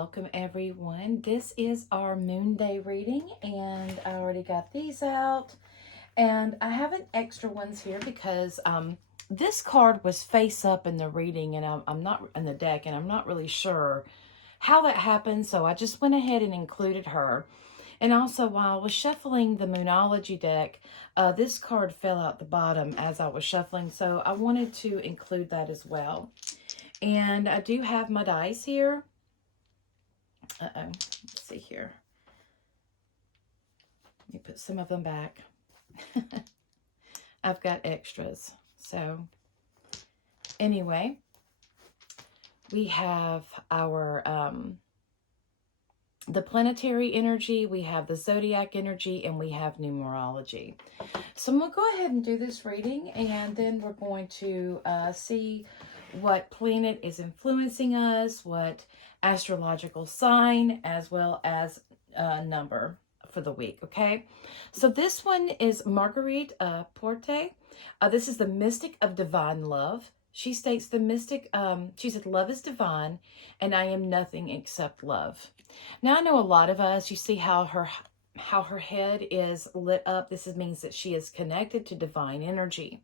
welcome everyone. This is our Moon Day reading, and I already got these out. And I have an extra ones here because this card was face up in the reading, and I'm not in the deck, and I'm not really sure how that happened. So I just went ahead and included her. And also, while I was shuffling the Moonology deck, this card fell out the bottom as I was shuffling, so I wanted to include that as well. And I do have my dice here. Let's see here. Let me put some of them back. I've got extras. So anyway, we have our the planetary energy, we have the zodiac energy, and we have numerology. So I'm going to go ahead and do this reading, and then we're going to see what planet is influencing us, what astrological sign, as well as number for the week, okay? So this one is Marguerite Porte. This is the mystic of divine love. She states the mystic, she said, love is divine, and I am nothing except love. Now, I know a lot of us, you see how her head is lit up. This means that she is connected to divine energy.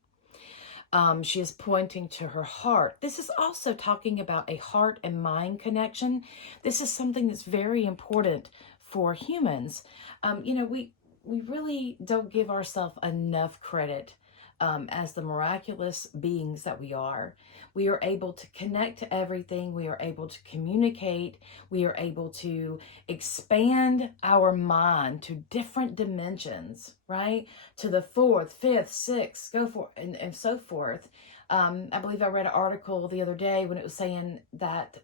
She is pointing to her heart. This is also talking about a heart and mind connection. This is something that's very important for humans. We really don't give ourselves enough credit as the miraculous beings that we are. We are able to connect to everything. We are able to communicate. We are able to expand our mind to different dimensions, right? To the fourth, fifth, sixth, go for and so forth. I believe I read an article the other day when it was saying that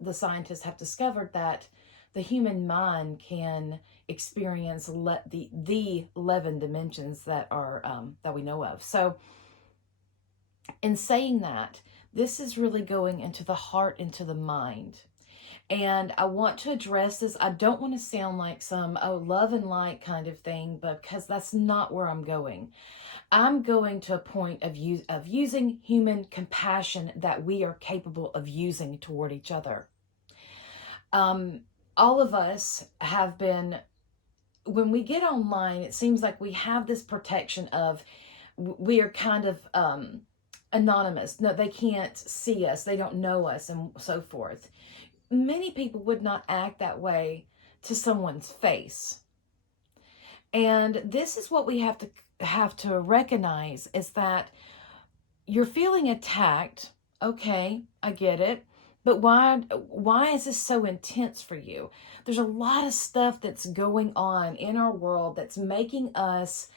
the scientists have discovered that the human mind can experience the 11 dimensions that are that we know of. So in saying that, this is really going into the heart, into the mind. And I want to address this. I don't want to sound like some love and light kind of thing, because that's not where I'm going. I'm going to a point of using human compassion that we are capable of using toward each other. All of us have been, when we get online, it seems like we have this protection of, we are kind of anonymous. No, they can't see us. They don't know us, and so forth. Many people would not act that way to someone's face. And this is what we have to recognize, is that you're feeling attacked. Okay, I get it. But why is this so intense for you? There's a lot of stuff that's going on in our world that's making us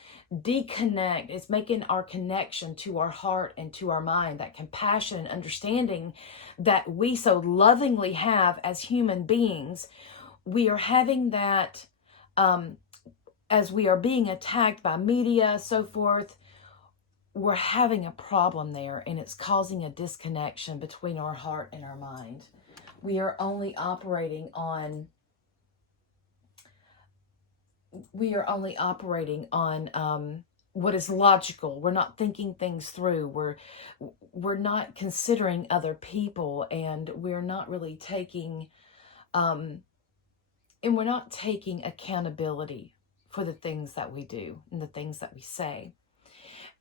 disconnect. It's making our connection to our heart and to our mind, that compassion and understanding that we so lovingly have as human beings. We are having that as we are being attacked by media, so forth. We're having a problem there, and it's causing a disconnection between our heart and our mind. We are only operating on what is logical. We're not thinking things through. We're not considering other people, and we're not really taking accountability for the things that we do and the things that we say.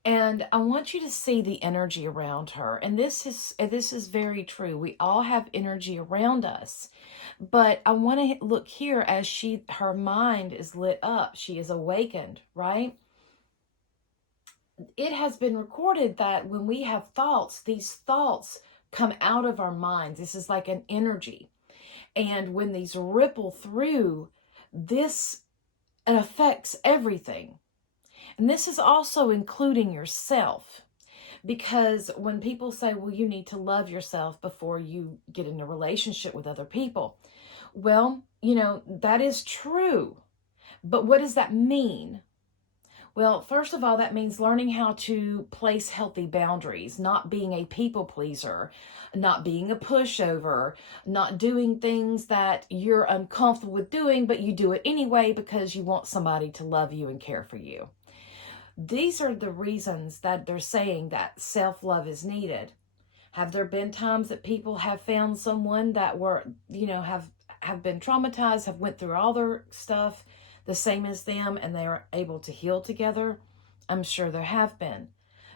And I want you to see the energy around her. And this is very true. We all have energy around us. But I want to look here as her mind is lit up. She is awakened, right? It has been recorded that when we have thoughts, these thoughts come out of our minds. This is like an energy. And when these ripple through, it affects everything. And this is also including yourself, because when people say, well, you need to love yourself before you get in a relationship with other people. Well, that is true. But what does that mean? Well, first of all, that means learning how to place healthy boundaries, not being a people pleaser, not being a pushover, not doing things that you're uncomfortable with doing, but you do it anyway because you want somebody to love you and care for you. These are the reasons that they're saying that self-love is needed. Have there been times that people have found someone that have have been traumatized, have went through all their stuff the same as them, and they are able to heal together? I'm sure there have been.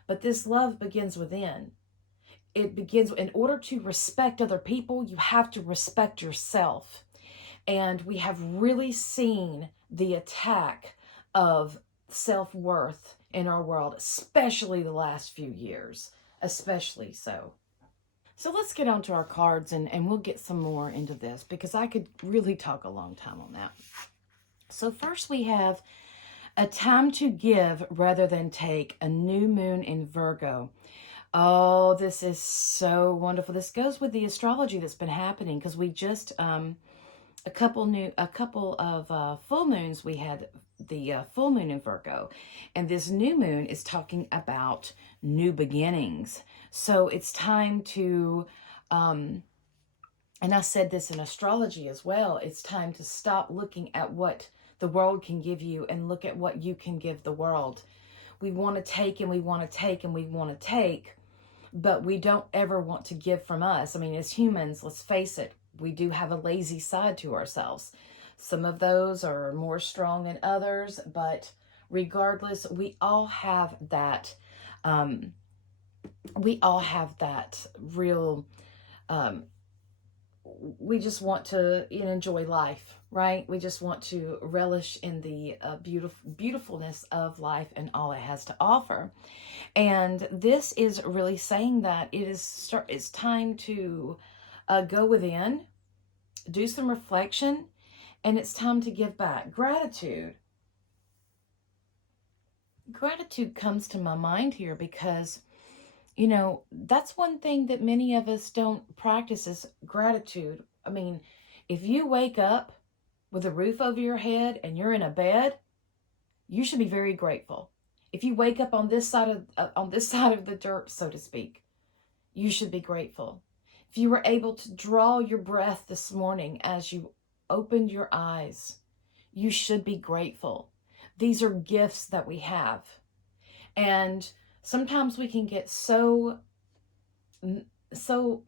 But this love begins within. It begins, in order to respect other people, you have to respect yourself. And we have really seen the attack of self-worth in our world, especially the last few years, especially so. So let's get on to our cards, and we'll get some more into this because I could really talk a long time on that. So first we have a time to give rather than take, a new moon in Virgo. Oh, this is so wonderful. This goes with the astrology that's been happening because we just a couple of full moons. We had the full moon in Virgo, and this new moon is talking about new beginnings. So it's time to, and I said this in astrology as well, it's time to stop looking at what the world can give you and look at what you can give the world. We want to take and we want to take and we want to take, but we don't ever want to give from us. I mean, as humans, let's face it, we do have a lazy side to ourselves. Some of those are more strong than others, but regardless, we all have that. We all have that real. We just want to enjoy life, right? We just want to relish in the beautifulness of life and all it has to offer. And this is really saying that it's time to go within, do some reflection, and it's time to give back. Gratitude comes to my mind here because that's one thing that many of us don't practice is gratitude. I mean, if you wake up with a roof over your head and you're in a bed, you should be very grateful. If you wake up on this side of the dirt, so to speak, you should be grateful. If you were able to draw your breath this morning as you opened your eyes, you should be grateful. These are gifts that we have. And sometimes we can get so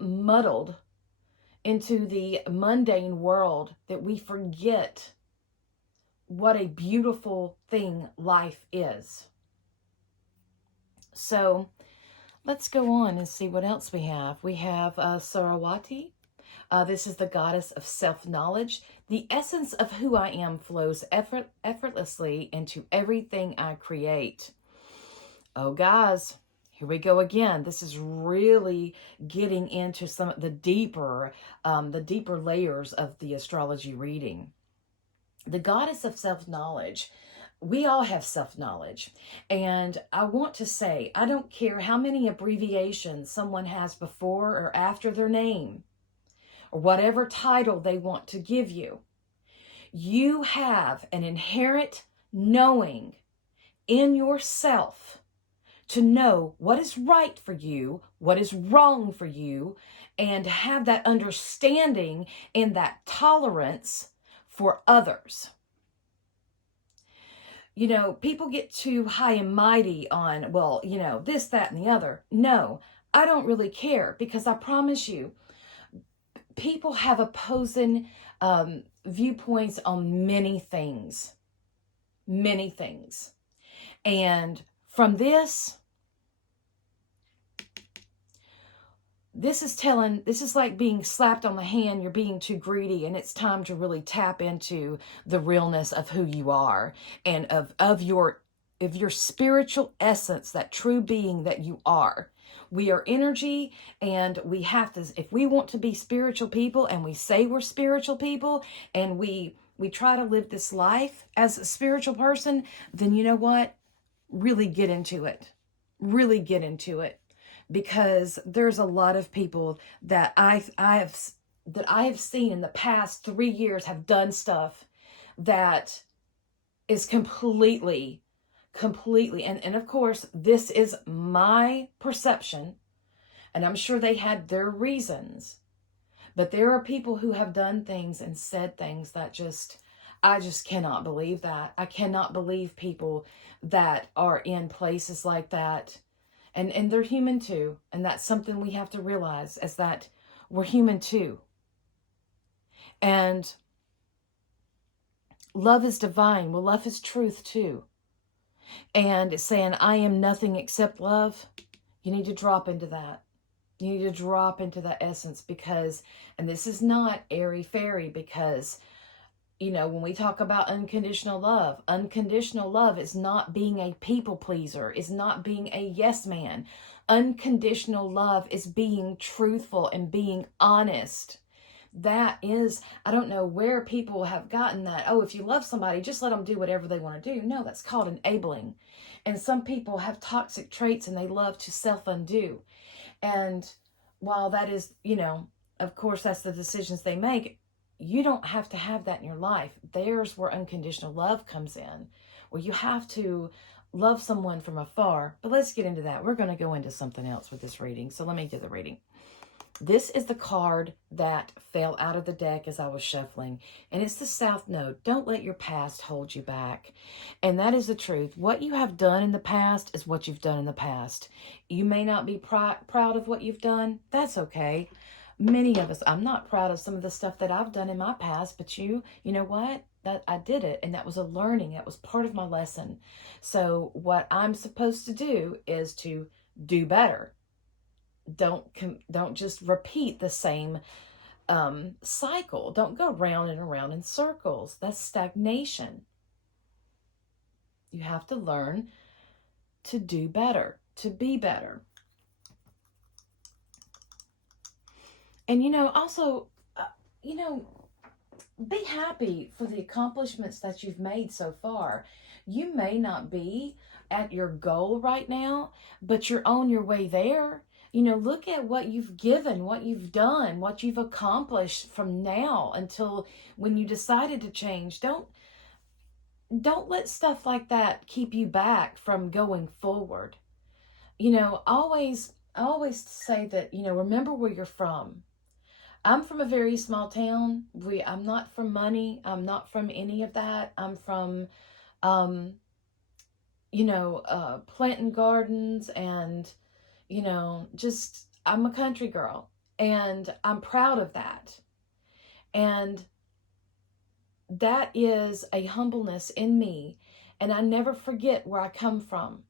muddled into the mundane world that we forget what a beautiful thing life is. So let's go on and see what else we have. We have Saraswati. This is the goddess of self-knowledge. The essence of who I am flows effortlessly into everything I create. Oh, guys, here we go again. This is really getting into some of the deeper layers of the astrology reading. The goddess of self-knowledge. We all have self-knowledge. And I want to say, I don't care how many abbreviations someone has before or after their name, or whatever title they want to give you. You have an inherent knowing in yourself to know what is right for you, what is wrong for you, and have that understanding and that tolerance for others. People get too high and mighty on, well, this, that, and the other. No, I don't really care because I promise you, people have opposing viewpoints on many things. Many things. And from this is like being slapped on the hand. You're being too greedy, and it's time to really tap into the realness of who you are and of your spiritual essence, that true being that you are. We are energy, and we have to, if we want to be spiritual people, and we say we're spiritual people, and we try to live this life as a spiritual person, then you know what? Really get into it. Really get into it. Because there's a lot of people that I have seen in the past 3 years have done stuff that is completely, and of course, this is my perception, and I'm sure they had their reasons, but there are people who have done things and said things that I just cannot believe that. I cannot believe people that are in places like that. And they're human too. And that's something we have to realize, is that we're human too. And love is divine. Well, love is truth too. And it's saying, I am nothing except love. You need to drop into that. You need to drop into that essence because, and this is not airy fairy because, you know, when we talk about unconditional love is not being a people pleaser, is not being a yes man. Unconditional love is being truthful and being honest. That is, I don't know where people have gotten that. Oh, if you love somebody, just let them do whatever they want to do. No, that's called enabling. And some people have toxic traits and they love to self undo. And while that is, you know, of course, that's the decisions they make, you don't have to have that in your life. There's where unconditional love comes in, where you have to love someone from afar. But let's get into that. We're going to go into something else with this reading. So let me do the reading. This is the card that fell out of the deck as I was shuffling, and it's the South Node. Don't let your past hold you back. And that is the truth. What you have done in the past is what you've done in the past. You may not be proud of what you've done. That's okay. Many of us, I'm not proud of some of the stuff that I've done in my past, but you know what? That I did it, and that was a learning. That was part of my lesson. So what I'm supposed to do is to do better. Don't just repeat the same cycle. Don't go round and around in circles. That's stagnation. You have to learn to do better, to be better. And also, you know, be happy for the accomplishments that you've made so far. You may not be at your goal right now, but you're on your way there. Look at what you've given, what you've done, what you've accomplished from now until when you decided to change. Don't let stuff like that keep you back from going forward. I always say that, remember where you're from. I'm from a very small town. I'm not from money. I'm not from any of that. I'm from, um, planting gardens and, just, I'm a country girl and I'm proud of that. And that is a humbleness in me. And I never forget where I come from.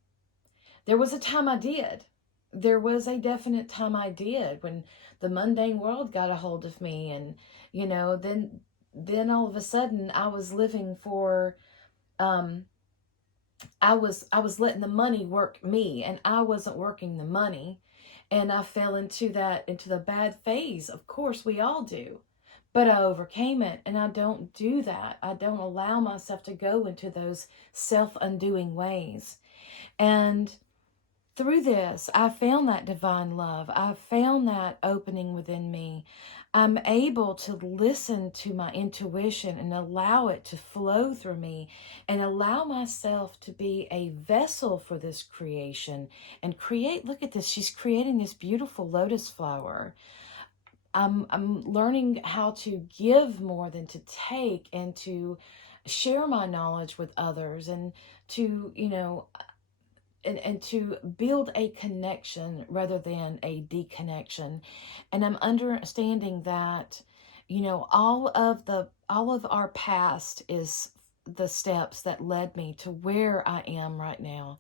There was a time I did. There was a definite time I did when the mundane world got a hold of me, and then all of a sudden I was living for um I was letting the money work me, and I wasn't working the money, and I fell into the bad phase. Of course, we all do. But I overcame it, and I don't do that. I don't allow myself to go into those self-undoing ways. And through this, I found that divine love. I found that opening within me. I'm able to listen to my intuition and allow it to flow through me and allow myself to be a vessel for this creation and create. Look at this. She's creating this beautiful lotus flower. I'm learning how to give more than to take and to share my knowledge with others and to, and to build a connection rather than a deconnection. And I'm understanding that, all of our past is the steps that led me to where I am right now.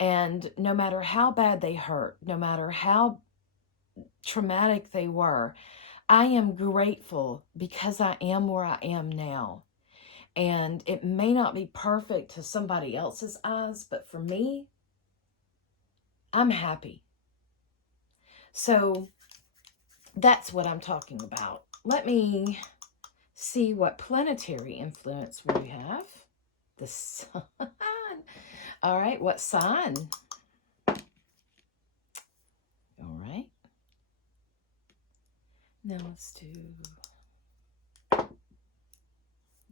And no matter how bad they hurt, no matter how traumatic they were, I am grateful because I am where I am now. And it may not be perfect to somebody else's eyes, but for me, I'm happy. So that's what I'm talking about. Let me see what planetary influence we have. The sun. All right, what sign? All right. Now let's do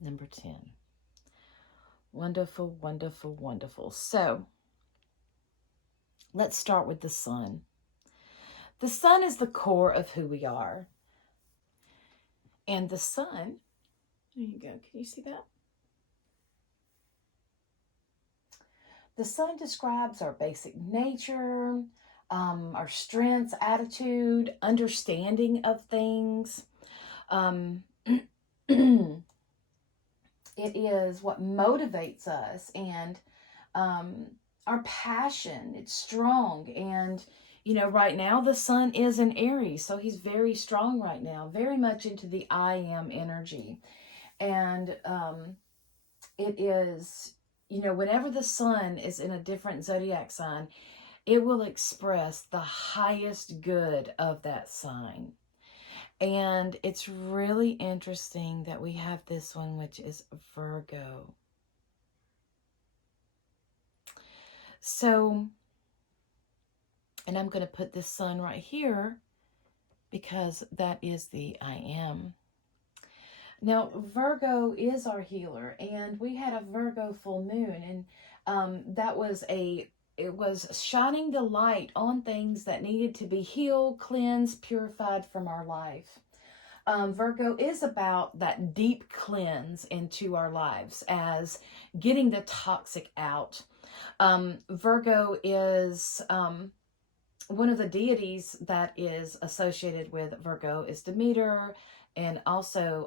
number 10. Wonderful, wonderful, wonderful. So let's start with the sun. The sun is the core of who we are. And the sun, there you go. Can you see that? The sun describes our basic nature, our strengths, attitude, understanding of things. Um, it is what motivates us, and um, our passion. It's strong. And, right now the sun is in Aries, so he's very strong right now, very much into the I am energy. And it is, whenever the sun is in a different zodiac sign, it will express the highest good of that sign. And it's really interesting that we have this one, which is Virgo. So, and I'm going to put this sun right here because that is the I am. Now, Virgo is our healer, and we had a Virgo full moon, and it was shining the light on things that needed to be healed, cleansed, purified from our life. Virgo is about that deep cleanse into our lives, as getting the toxic out. Virgo is one of the deities that is associated with Virgo is Demeter, and also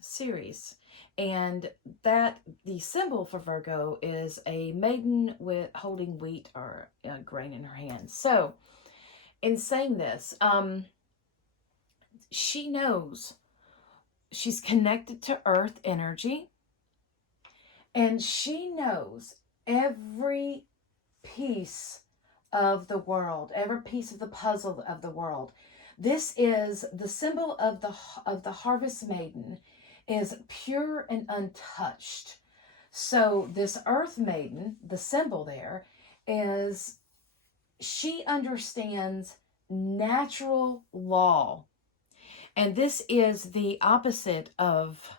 Ceres. And that the symbol for Virgo is a maiden with holding wheat or grain in her hands. So, in saying this, she knows she's connected to earth energy, and she knows every piece of the world, every piece of the puzzle of the world. This is the symbol of the harvest maiden, is pure and untouched. So this earth maiden, the symbol there, is she understands natural law. And this is the opposite of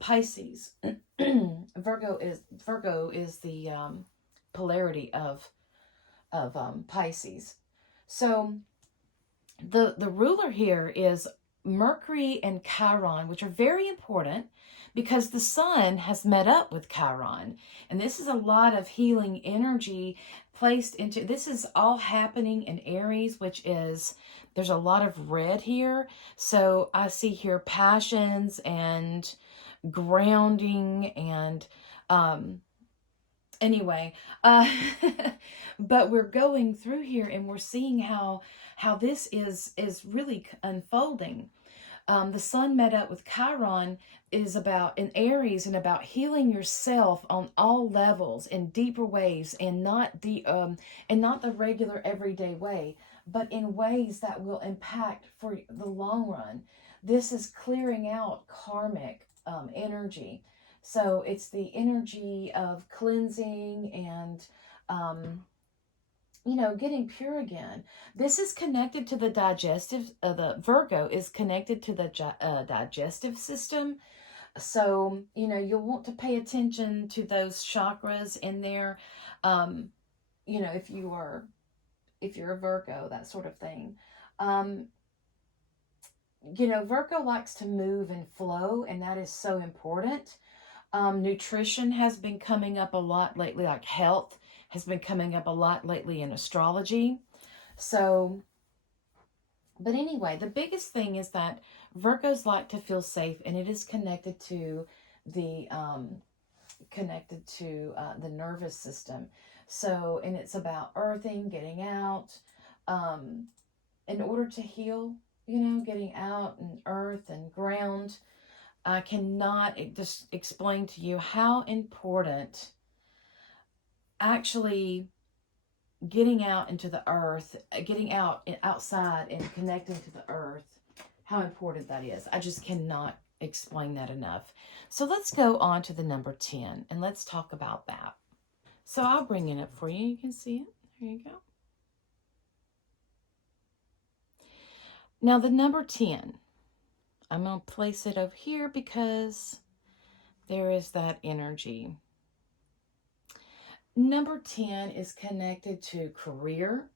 Pisces. Virgo is the polarity of Pisces. So the ruler here is Mercury and Chiron, which are very important because the sun has met up with Chiron. And this is a lot of healing energy placed into, this is all happening in Aries, which is, there's a lot of red here. So I see here passions and grounding and anyway, but we're going through here and we're seeing how this is really unfolding. The sun met up with Chiron is about in Aries and about healing yourself on all levels in deeper ways, and not the regular everyday way, but in ways that will impact for the long run. This is clearing out karmic energy. So it's the energy of cleansing and getting pure again. This is connected to the digestive, the Virgo is connected to the digestive system. So, you'll want to pay attention to those chakras in there. If you're a Virgo, that sort of thing. Virgo likes to move and flow, and that is so important. Nutrition has been coming up a lot lately, like health has been coming up a lot lately in astrology. So, but anyway, the biggest thing is that Virgos like to feel safe, and it is connected to the nervous system. So, and it's about earthing, getting out, in order to heal. Getting out and earth and ground. I cannot just explain to you how important actually getting out into the earth, getting outside and connecting to the earth, how important that is. I just cannot explain that enough. So let's go on to the number 10 and let's talk about that. So I'll bring it up for you. You can see it. There you go. Now the number 10, I'm going to place it over here because there is that energy. Number 10 is connected to career.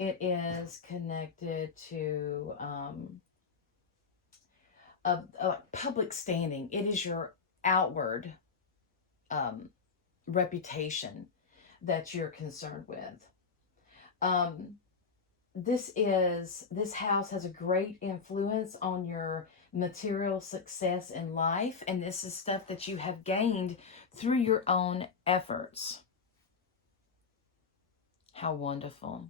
It is connected to a public standing. It is your outward reputation that you're concerned with. This house has a great influence on your material success in life, and this is stuff that you have gained through your own efforts. How wonderful.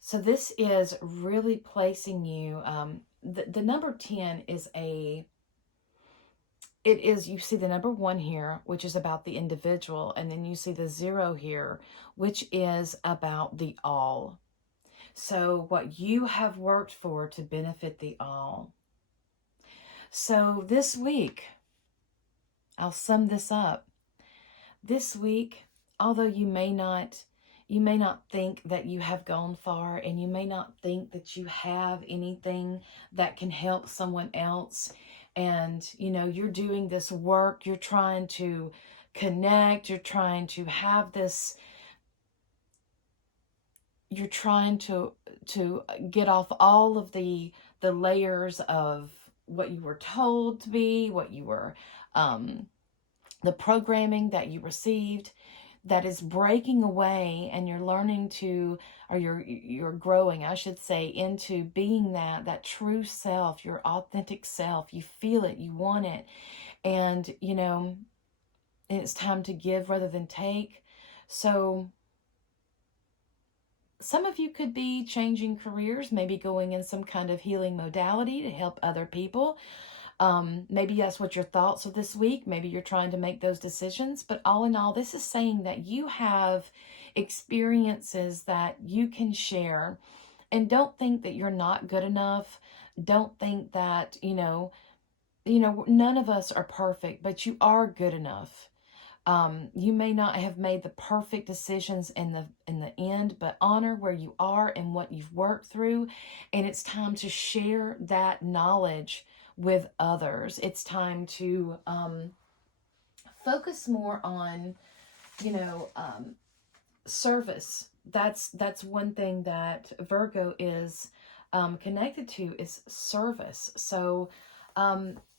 So this is really placing you, the number 10 is you see the number 1 here, which is about the individual, and then you see the 0 here, which is about the all. So what you have worked for to benefit the all. So this week, I'll sum this up. This week, although you may not think that you have gone far, and you may not think that you have anything that can help someone else, and you're doing this work, you're trying to connect, you're trying to have this, you're trying to get off all of the layers of what you were told to be, what you were the programming that you received, that is breaking away, and you're learning to, or you're growing, I should say, into being that true self, your authentic self. You feel it, you want it, and it's time to give rather than take. So some of you could be changing careers, maybe going in some kind of healing modality to help other people. Maybe that's what your thoughts are this week. Maybe you're trying to make those decisions. But all in all, this is saying that you have experiences that you can share. And don't think that you're not good enough. Don't think that, none of us are perfect, but you are good enough. You may not have made the perfect decisions in the end, but honor where you are and what you've worked through. And it's time to share that knowledge with others. It's time to focus more on, service. That's one thing that Virgo is connected to, is service. So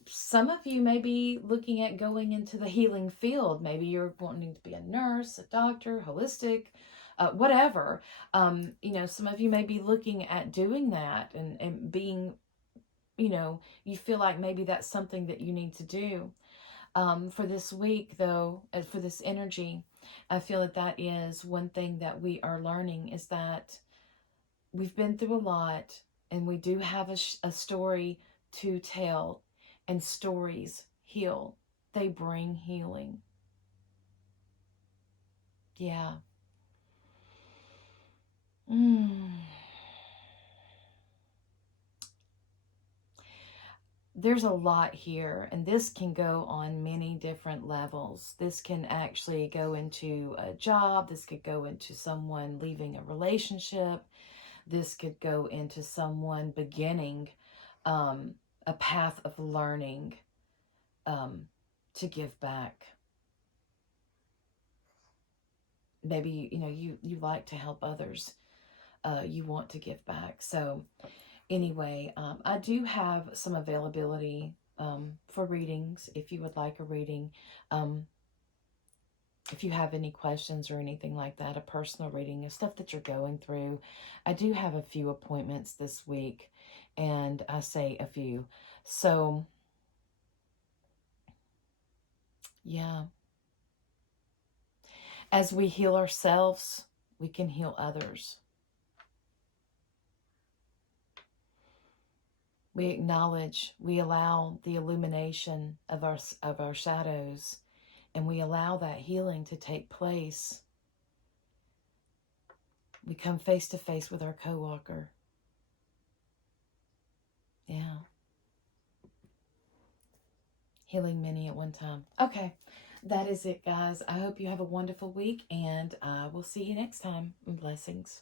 some of you may be looking at going into the healing field. Maybe you're wanting to be a nurse, a doctor, holistic, whatever. Some of you may be looking at doing that, and being, you feel like maybe that's something that you need to do. For this week, though, for this energy, I feel that is one thing that we are learning, is that we've been through a lot, and we do have a story to tell, and stories heal. They bring healing. Yeah. There's a lot here, and this can go on many different levels. This can actually go into a job. This could go into someone leaving a relationship. This could go into someone beginning a path of learning to give back. Maybe, you like to help others. You want to give back. So anyway, I do have some availability for readings if you would like a reading. If you have any questions or anything like that, a personal reading of stuff that you're going through, I do have a few appointments this week, and I say a few. So, yeah. As we heal ourselves, we can heal others. We acknowledge, we allow the illumination of our shadows, and we allow that healing to take place. We come face to face with our co-walker. Yeah. Healing many at one time. Okay. That is it, guys. I hope you have a wonderful week, and I will see you next time. Blessings.